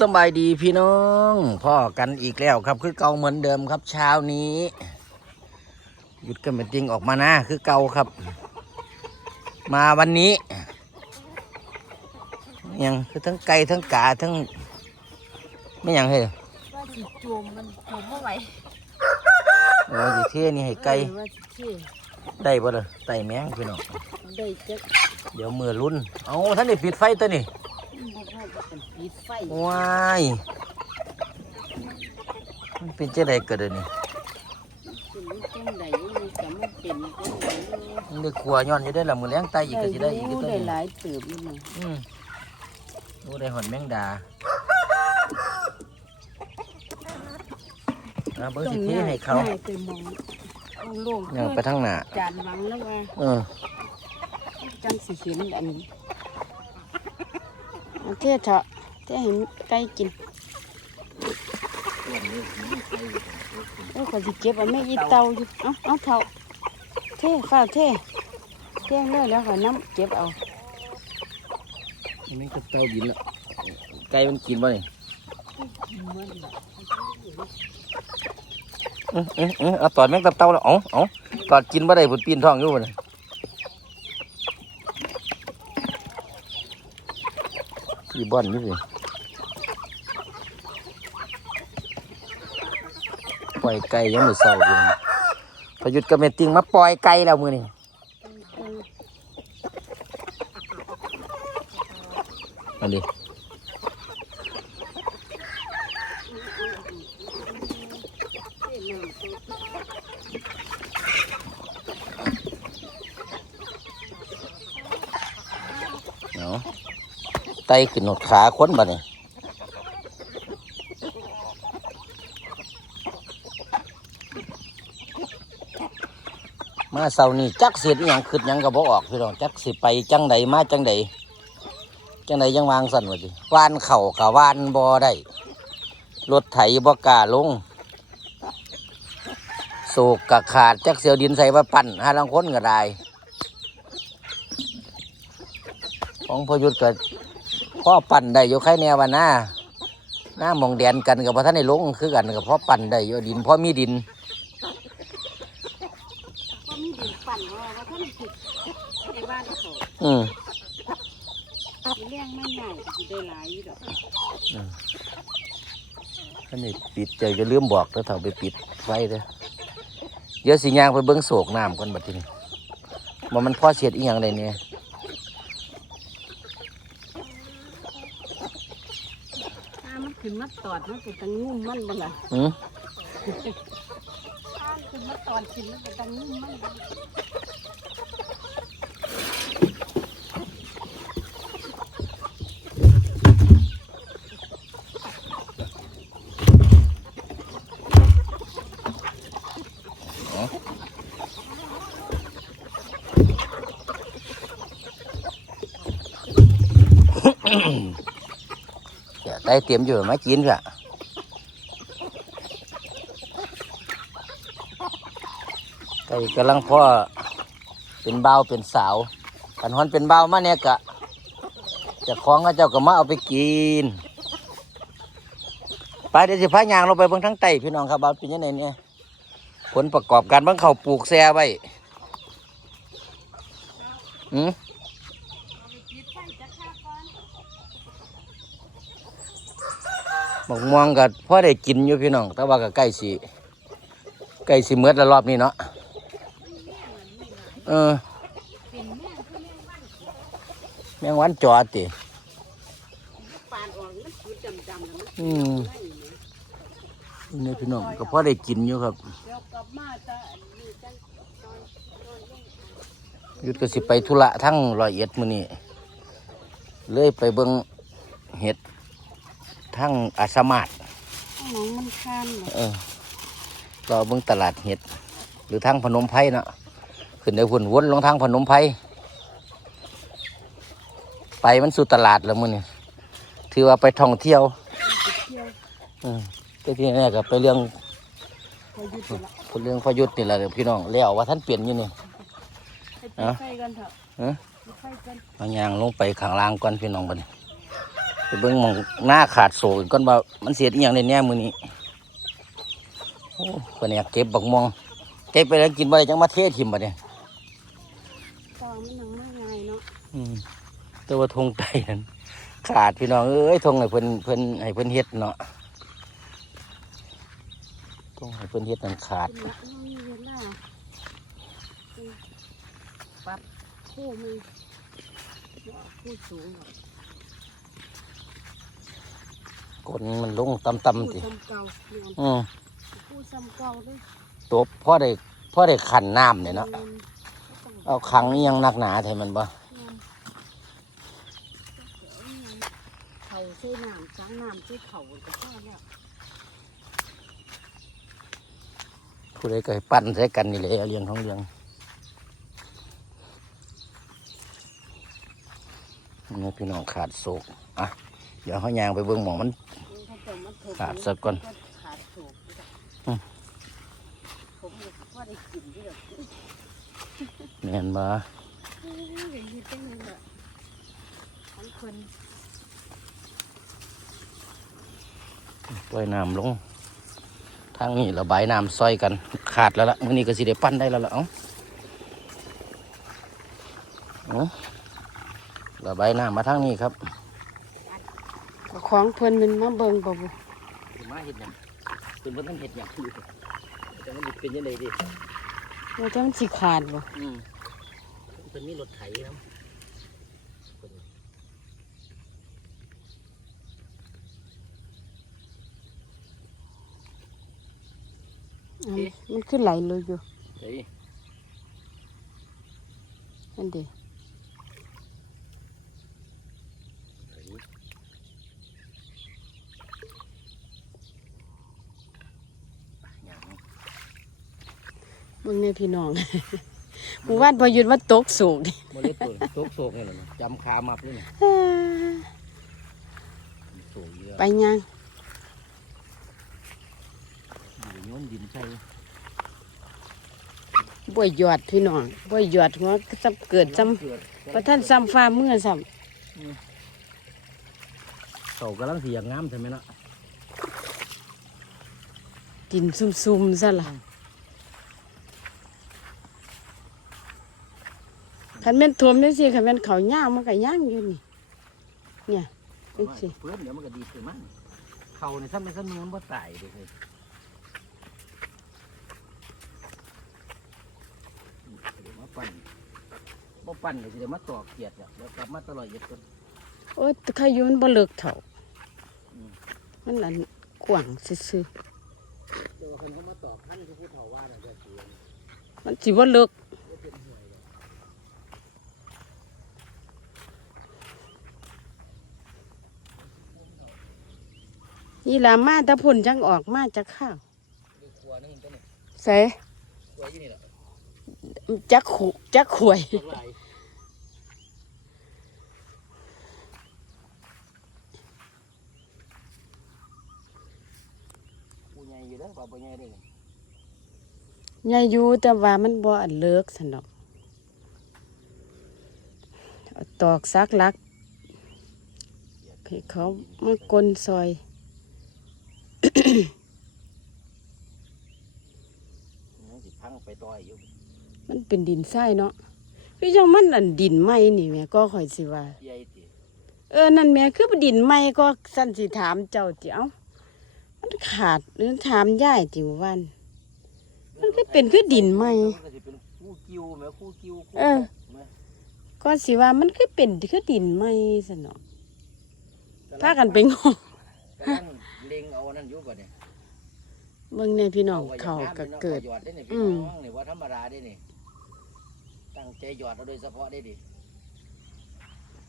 สบายดีพี่น้องพ่อกันอีกแล้วครับ คือเก่าเหมือนเดิมครับ เช้านี้ หยุดกันเป็นจริงออกมานะคือเก่าครับ มาวันนี้ ยังคือทั้งไก่ทั้งกาทั้ง ไม่ยังให้ว่าสิจูมมันจูมเมื่อไหร่โอ้ยเท่นี่ให้ไก่ว่าสิเที่ได้บ่เลยไต่แมงพี่น้องได้จักเดี๋ยวมือรุ่นเอาท่านได้ปิดไฟตัวนี่ บ่พอจะเป็นปิดไฟว้ายมันเป็นเจ้าใดเกิดเดี๋ยวนี้เป็นจังไดมันจะมันเป็นจังไดมันได้ครัวย้อนอยู่ได้อละมือเลี้ยงไตอีกก็สิได้อีกอยู่ตัวได้นี้หลายเติบอยู่นี่อืมโอ้ได้หอนแมงดาอะเบิ้งสิเทให้เขาให้ไปมองเอาโล่งเนี่ยไปทางหน้าจานวังแล้วว่าเออจังสิเห็นอันนี้ เอาเทศเถอะเทให้ไก่กินเอ้ยขอยสิเก็บเอาแม่อีเตาอยู่เอาเอาเถอะเทฝ้าเทเทเลยแล้วขอน้ำเก็บเอาอันนี่ก็เตาดินละไก่มันกินบ่นี่เออเออเออเอาตอดแมงตับเตาแล้วเอาเอาตอดกินบ่ได้ผุดปีนท้องอยู่บ่นี่ พี่บ่อนอยู่สิปล่อยไก่ยังมือเศร้าอยู่พอหยุดกับแม่ติงมาปล่อยไก่แล้วมือนี่อันนี้เนาะ ไตขึ้นหนดขาคนบ่เนี่ยมาเสาร์นี้จักเสียดอหยังขึ้นยังก็บ่ออกพี่น้องจักสิไปจังใดมาจังใดจังใดยังวางสั่นวะดิว่านเข่ากับวานบ่ได้รถไถบ่กล้าลงโศกกะขาดจักเสียวดินใส่มาปั่นหาลังคนก็ได้ของพยุทธก็ พ่อปั่นได้อยู่ใครแนววันหน้าหน้ามองแดนกันกับพระท่านในลงคือกันกับพ่อปั่นได้อยู่ดินพ่อมีดินก็มีดินปั่นว่าว่าท่านผิดในบ้านเขาอืมสิเลี้ยงไม่ใหญ่ก็สิได้หลายอยู่ดอกท่านนี่ปิดใจจะลืมบอกแล้วเถ่าไปปิดไฟเลยเดี๋ยวสิย่างไปเบิ้งโศกน้ำก่อนบัดทีนี้ว่ามันพ่อเสียดอีหยังไรเนี่ย ถ้ามัน ขึ้นมาตอดมันเป็นตังงุ่มมันบ่ล่ะอืมถ้าขึ้นมาตอดกินมันเป็นตังงุ่มมันบ่ เดี๋ยวได้เตรียมอยู่มากินค่ะไก่กำลังพ่อเป็นเบาวเป็น dạ, tay tiêm vừa máy chín rồi ạ tay cái lăng pho bên bao bên xào cần hòn บ้ามาเนี้ยกะจะคล้องก็เจ้าก็มาเอาไปกินไปเดี๋ยวจะพายางลงไปเบื้องทั้งไตพี่น้องครับบาปีนี้เนี่ยผลประกอบการบ้างเขาปลูกแซ่ไว้อืม หมกม่วงก็พอได้กินอยู่พี่น้อง แต่ว่าก็ใกล้สิใกล้สิเมือดแล้วรอบนี้เนาะเออเป็นแมงวันจอดติอืมนี่พี่น้องก็พอได้กินอยู่ครับหยุดก็สิไปธุระทั้งรอยเอ็ดมือนี้เลยไปเบิ่งเห็ด ทั้งอาสามาดหนังมันคานเหรอเออรอเบิ่งตลาดเห็ด หรือทางพนมไพรเนาะขึ้นได้พุ่นวนลงทางพนมไพรไปมันสู่ตลาดแล้วมื้อนี้ถือว่าไปท่องเที่ยวไปเที่ยวอืมแต่ที่นี่ก็ไปเรื่องพอหยุดแล้วพูดเรื่องพยุทธ์นี่แหละเดี๋ยวพี่น้องแล้วว่าท่านเปลี่ยนอยู่นี่ไปเอ้าปิดไฟกันเถอะฮะปิดไฟกันเอายางลงไปข้างล่างก่อนพี่น้องบัดน ไปเบิ่งหมองหน้าขาดโศกก่อนว่ามันเสียอีหยังในแน่มือนี้โอ้คนเนี้เก็บบักม่วงเก็บไปแล้วกินไปจังมาเททิมบัดเนี่ยตอนมันนังมากง่ายเนาะอืมแต่ว่าทงไตนั้นขาดพี่น้องเอ้ยทงให้เพิ่นเพิ่นให้เพิ่นเฮ็ดเนาะทงให้เพิ่นเฮ็ดนั่นขาดเป็นนักน้องมีเวลาเป็นปรับคู่มันบ่คู่สูงหรอ กกดมันลงต่ำๆติคู่ซ้ำเก่าเนี่ยอืมคู่ซ้ำเก่าด้วยตัวพ่อได้พ่อได้ขันน้ำเนี่ยเนาะอืมเอาขังนี่ยังหนักหนาแท้มันบ่เขาใส่น้ำจ้างน้ำที่เขาก็พอแล้วผู้ใดก็ให้ปั้นใส่กันนี่แหละเลี้ยงท้องเลี้ยงนี่พี่น้องขาดโศกอะเดี๋ยวเขายางไปเบิ่งหมองมันเขาจะมาถกขาดสักก่อน ขาดถูกอืม ผมก็พอได้กินที่แบบแม่นบ่เฮ้ยอย่างนี้เป็นยังไงของคนปล่อยน้ำลง ทางนี้ระบายน้ำซอยกัน ขาดแล้วล่ะมื้อนี้ก็สิได้ปั้นได้แล้วล่ะเอ้าเอาระบายน้ำมาทางนี้ครับ ของเพิ่นมันมาเบิ่งบ่บุมาเห็ดหยังเป็นบ่ทันเห็ดหยังอยู่แต่มันเป็นยังไงดิว่าจังสิขาดบ่อืมเป็นมีรถไถครับอันมันคือไหลเลยอยู่เฮ้ยนั่นเดิหยัง มึงในพี่น้องหมู่บ้านพอหยุดว่าตกสูงดิบ่ได้ตัวโศกโศกนี่แหละจำขามาเลยนี่โศกเยอะไปยังอยู่โยนดินใส่บ่หยอดพี่น้องบ่หยอดหัวซ้ำเกิดซ้ำเกิดบ่ท่านซ้ำฟ้ามือซ้เขากำลังสิอยากงามใช่ไหมเนาะำกินซุ่มๆซะล่ะ คันแม่นท่วมจังซี่คันแม่นเขาวย่างมันก็ย่างอยู่นี่ เนี่ยจังซี่เพื่อนเดี๋ยวมันก็ดีขึ้นมันเขาในซ้ำในซ้ำนู้นบ่ตายเด้อเฮ้ยเดี๋ยวมาปั่นบ่ปั่นก็สิเดี๋ยวมาตอกเกียดเนี่ยเดี๋ยวกลับมาตลอดเย็ดก่อนโอ้ยแต่ใครอยู่มันบ่เลิกเท่าอืมมันอันกว้างซื่อเดี๋ยวคนเขามาตอบท่านที่ผู้เฒ่าว่าน่ะจะเสียๆมันสิบ่เลิก นี่ล่ะมาแตะพุ่นจังออกมาจากข้าวดูครัวนึงตัวนี้ใส่ครัวอยู่นี่แหละจักขุจักขวยตกไหลผู้ใหญ่อยู่เด้อป่าผู้ใหญ่เด้อใหญ่อยู่แต่ว่ามันบ่อันเลิกสนดอกเอาตอกซักลักให้เขามากลนซอย มันสิพังไปต่ อยอยู่มันเป็นดินทรายเนาะคือจังมันอันดินไหมนี่แหม่ก็ค่อยสิว่า ใหญ่ติเออนั่นแหม่คือดินไหมก็สั่นสิถามเจ้าติเอ้ามันขาดหรือถามยายติวัน มันก็เป็นคือดินไหมมันก็สิเป็นคู่กิ้วแม่คู่กิ้วคู่เออ แม่ก็สิว่ามันคือเป็นคือดินไหมสนอกพากันไปงงกำลังเล็งเอาอันนั่นอยู่บ่เนี่ย เบิ่งในพี่น้องเขาก็เกิด หยอดได้นี่อืพี่มน้องนี่ว่าธรรมดาได้นี่ตั้งใจหยอดเอาโดยเฉพาะได้ดิ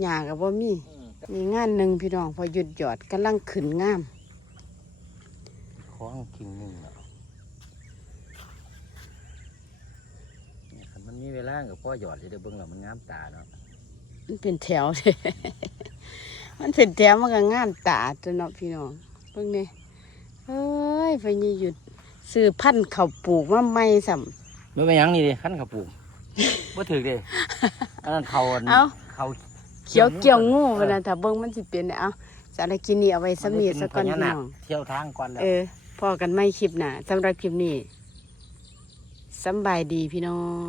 หญ้าก็บ่มี อืมมีงานหนึ่งพี่น้องพอหยุดหยอดกำลังขึ้นงาม ของกินหนึ่งแล้วเนี่ยคันมันมีเวลากับพ่อหยอดจะได้เบิ่งแล้วมันงามตาเนาะมันเป็นแถวเลย มันเป็นแถวมันก็งามตาตัวเนาะพี่น้องเบิ่งนี่ เอ้ยไปนี่หยุดซื้อพันธุ์ข้าวปลูกมาใหม่ซ้ไม่เป็นหยังนี่ดิขั้นขับปลูกบ่ถือดิอันนั้นเขาอันำเอาเขาเขียวเกี่ยวงูเวลาถ้าเบิ่งมันสิเป็นเอาสารบกินนี่เอาไว้สำเนียสะก่อนพญาพี่นาน้คอง เที่ยวทางก่อนแล้ว เออพอกันไม่คลิปหน่ะสำหรับคลิปนี้สำบายดีพี่น้อง